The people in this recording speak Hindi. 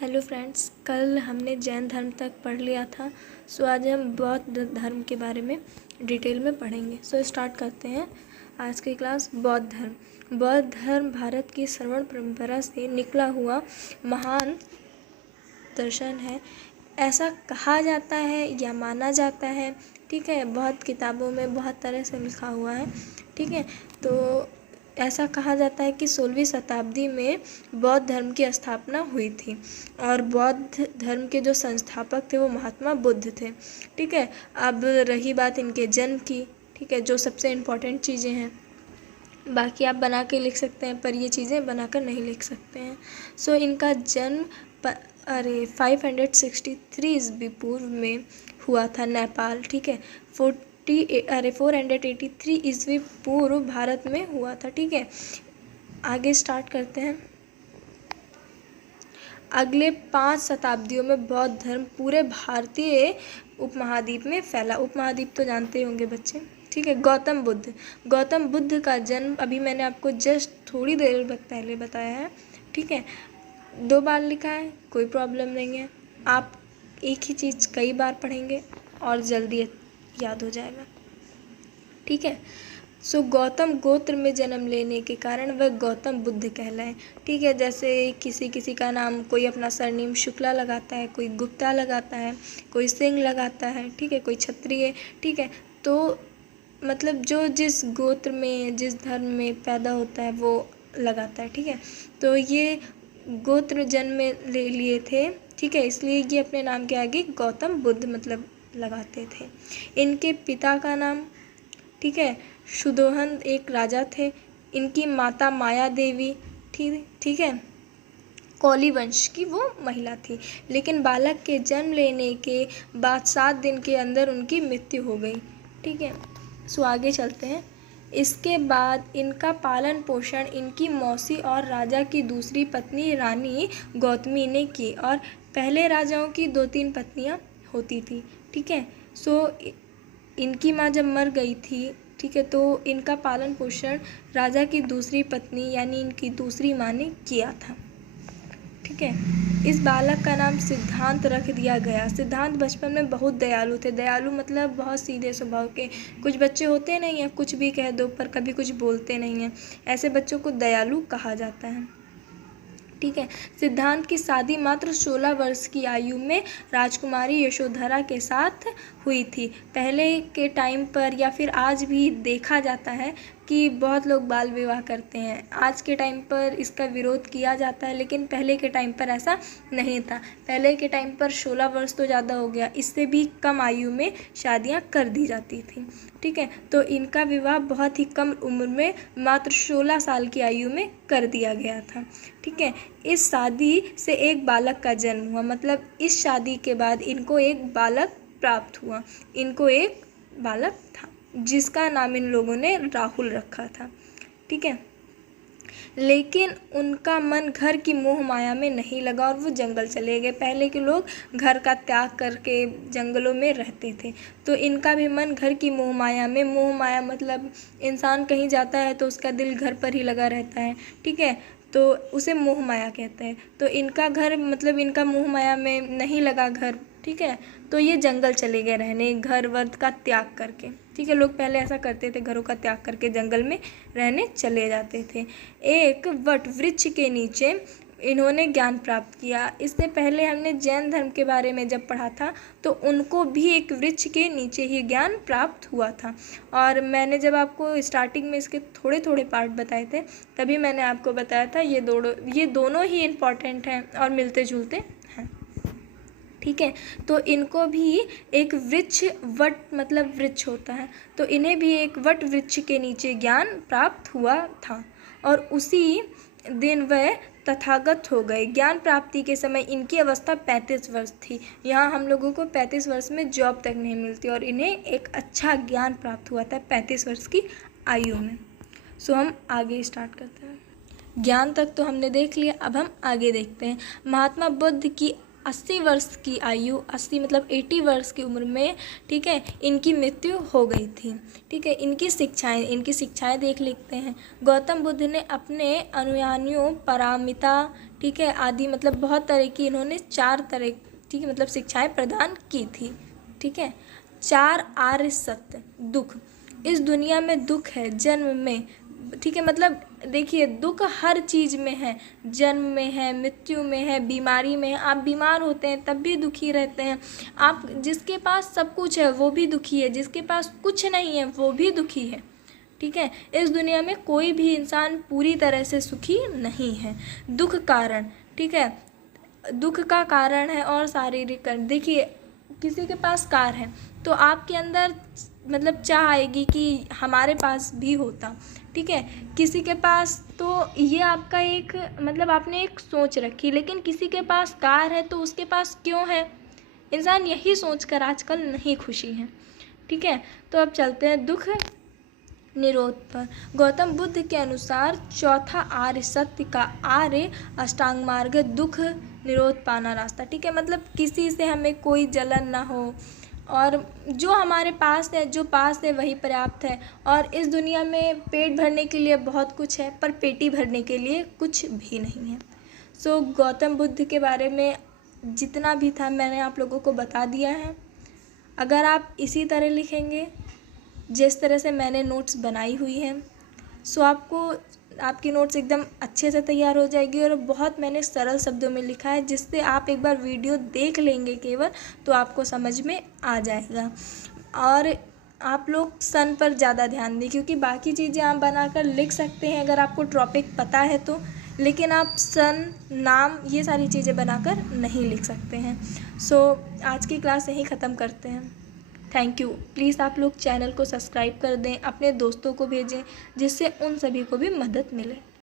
हेलो फ्रेंड्स, कल हमने जैन धर्म तक पढ़ लिया था। सो आज हम बौद्ध धर्म के बारे में डिटेल में पढ़ेंगे। सो स्टार्ट करते हैं आज की क्लास। बौद्ध धर्म। बौद्ध धर्म भारत की श्रवण परंपरा से निकला हुआ महान दर्शन है, ऐसा कहा जाता है या माना जाता है। ठीक है, बहुत किताबों में बहुत तरह से लिखा हुआ है। ठीक है, तो ऐसा कहा जाता है कि 16वीं शताब्दी में बौद्ध धर्म की स्थापना हुई थी और बौद्ध धर्म के जो संस्थापक थे वो महात्मा बुद्ध थे। ठीक है, अब रही बात इनके जन्म की। ठीक है, जो सबसे इम्पोर्टेंट चीज़ें हैं, बाकी आप बना के लिख सकते हैं पर ये चीज़ें बनाकर नहीं लिख सकते हैं। सो इनका जन्म 563 ईस्वी पूर्व में हुआ था, नेपाल। ठीक है, 483 ईस्वी पूर्व भारत में हुआ था। ठीक है, आगे स्टार्ट करते हैं। अगले 5 शताब्दियों में बौद्ध धर्म पूरे भारतीय उपमहाद्वीप में फैला। उपमहाद्वीप तो जानते होंगे बच्चे। ठीक है, गौतम बुद्ध का जन्म अभी मैंने आपको जस्ट थोड़ी देर पहले बताया है। ठीक है, 2 बार लिखा है, कोई प्रॉब्लम नहीं है। आप एक ही चीज़ कई बार पढ़ेंगे और जल्दी याद हो जाएगा। ठीक है, सो गौतम गोत्र में जन्म लेने के कारण वह गौतम बुद्ध कहलाए। ठीक है, जैसे किसी का नाम, कोई अपना सरनेम शुक्ला लगाता है, कोई गुप्ता लगाता है, कोई सिंह लगाता है। ठीक है, कोई क्षत्रिय। ठीक है, तो मतलब जो जिस गोत्र में, जिस धर्म में पैदा होता है वो लगाता है। ठीक है, तो ये गोत्र जन्म में ले लिए थे। ठीक है, इसलिए ये अपने नाम के आगे गौतम बुद्ध मतलब लगाते थे। इनके पिता का नाम, ठीक है, शुद्धोधन एक राजा थे। इनकी माता माया देवी ठीक है, कौली वंश की वो महिला थी। लेकिन बालक के जन्म लेने के बाद 7 दिन के अंदर उनकी मृत्यु हो गई। ठीक है, सो आगे चलते हैं। इसके बाद इनका पालन पोषण इनकी मौसी और राजा की दूसरी पत्नी रानी गौतमी ने की, और पहले राजाओं की 2-3 पत्नियां होती थी। ठीक है, सो इनकी माँ जब मर गई थी, ठीक है, तो इनका पालन पोषण राजा की दूसरी पत्नी यानी इनकी दूसरी माँ ने किया था। ठीक है, इस बालक का नाम सिद्धांत रख दिया गया। सिद्धांत बचपन में बहुत दयालु थे। दयालु मतलब बहुत सीधे स्वभाव के। कुछ बच्चे होते नहीं हैं, कुछ भी कह दो पर कभी कुछ बोलते नहीं हैं, ऐसे बच्चों को दयालु कहा जाता है। ठीक है, सिद्धांत की शादी मात्र 16 वर्ष की आयु में राजकुमारी यशोधरा के साथ हुई थी। पहले के टाइम पर या फिर आज भी देखा जाता है कि बहुत लोग बाल विवाह करते हैं। आज के टाइम पर इसका विरोध किया जाता है, लेकिन पहले के टाइम पर ऐसा नहीं था। पहले के टाइम पर 16 वर्ष तो ज़्यादा हो गया, इससे भी कम आयु में शादियां कर दी जाती थी। ठीक है, तो इनका विवाह बहुत ही कम उम्र में मात्र 16 साल की आयु में कर दिया गया था। ठीक है, इस शादी से एक बालक का जन्म हुआ, मतलब इस शादी के बाद इनको एक बालक प्राप्त हुआ। इनको एक बालक था जिसका नाम इन लोगों ने राहुल रखा था। ठीक है, लेकिन उनका मन घर की मोह माया में नहीं लगा और वो जंगल चले गए। पहले के लोग घर का त्याग करके जंगलों में रहते थे, तो इनका भी मन घर की मोह माया में। मोह माया मतलब इंसान कहीं जाता है तो उसका दिल घर पर ही लगा रहता है। ठीक है, तो उसे मोह माया कहते हैं। तो इनका घर मतलब इनका मोह माया में नहीं लगा घर। ठीक है, तो ये जंगल चले गए रहने, घर वर का त्याग करके। ठीक है, लोग पहले ऐसा करते थे, घरों का त्याग करके जंगल में रहने चले जाते थे। एक वट वृक्ष के नीचे इन्होंने ज्ञान प्राप्त किया। इससे पहले हमने जैन धर्म के बारे में जब पढ़ा था तो उनको भी एक वृक्ष के नीचे ही ज्ञान प्राप्त हुआ था। और मैंने जब आपको स्टार्टिंग में इसके थोड़े थोड़े पार्ट बताए थे तभी मैंने आपको बताया था ये दोनों ही इम्पॉर्टेंट हैं और मिलते जुलते हैं। ठीक है, तो इनको भी एक वृक्ष, वट मतलब वृक्ष होता है, तो इन्हें भी एक वट वृक्ष के नीचे ज्ञान प्राप्त हुआ था और उसी दिन वह तथागत हो गए। ज्ञान प्राप्ति के समय इनकी अवस्था 35 वर्ष थी। यहाँ हम लोगों को 35 वर्ष में जॉब तक नहीं मिलती और इन्हें एक अच्छा ज्ञान प्राप्त हुआ था 35 वर्ष की आयु में। सो हम आगे स्टार्ट करते हैं। ज्ञान तक तो हमने देख लिया, अब हम आगे देखते हैं। महात्मा बुद्ध की 80 वर्ष की आयु, 80 मतलब 80 वर्ष की उम्र में, ठीक है, इनकी मृत्यु हो गई थी। ठीक है, इनकी शिक्षाएं देख लेते हैं। गौतम बुद्ध ने अपने अनुयायियों पारमिता, ठीक है, आदि मतलब बहुत तरह की इन्होंने 4 तरह, ठीक है, मतलब शिक्षाएं प्रदान की थी। ठीक है, 4 आर्य सत्य। दुख, इस दुनिया में दुख है जन्म में, ठीक है, मतलब देखिए दुख हर चीज़ में है, जन्म में है, मृत्यु में है, बीमारी में है। आप बीमार होते हैं तब भी दुखी रहते हैं। आप, जिसके पास सब कुछ है वो भी दुखी है, जिसके पास कुछ नहीं है वो भी दुखी है। ठीक है, इस दुनिया में कोई भी इंसान पूरी तरह से सुखी नहीं है। दुख कारण, ठीक है, दुख का कारण है और शारीरिक कारण। देखिए किसी के पास कार है तो आपके अंदर मतलब चाह आएगी कि हमारे पास भी होता। ठीक है, किसी के पास, तो ये आपका एक मतलब आपने एक सोच रखी, लेकिन किसी के पास कार है तो उसके पास क्यों है, इंसान यही सोचकर आजकल नहीं खुशी है। ठीक है, तो अब चलते हैं दुख निरोध पर। गौतम बुद्ध के अनुसार चौथा आर्य सत्य का आर्य अष्टांग मार्ग दुख निरोध पाना रास्ता। ठीक है, मतलब किसी से हमें कोई जलन ना हो और जो हमारे पास है, जो पास है वही पर्याप्त है। और इस दुनिया में पेट भरने के लिए बहुत कुछ है पर पेटी भरने के लिए कुछ भी नहीं है। सो गौतम बुद्ध के बारे में जितना भी था मैंने आप लोगों को बता दिया है। अगर आप इसी तरह लिखेंगे जिस तरह से मैंने नोट्स बनाई हुई हैं, सो आपकी नोट्स एकदम अच्छे से तैयार हो जाएगी। और बहुत मैंने सरल शब्दों में लिखा है जिससे आप एक बार वीडियो देख लेंगे केवल तो आपको समझ में आ जाएगा। और आप लोग सन पर ज़्यादा ध्यान दें क्योंकि बाकी चीज़ें आप बनाकर लिख सकते हैं अगर आपको टॉपिक पता है तो, लेकिन आप सन, नाम, ये सारी चीज़ें बनाकर नहीं लिख सकते हैं। सो आज की क्लास यहीं ख़त्म करते हैं। Thank you. प्लीज़ आप लोग चैनल को सब्सक्राइब कर दें, अपने दोस्तों को भेजें जिससे उन सभी को भी मदद मिले।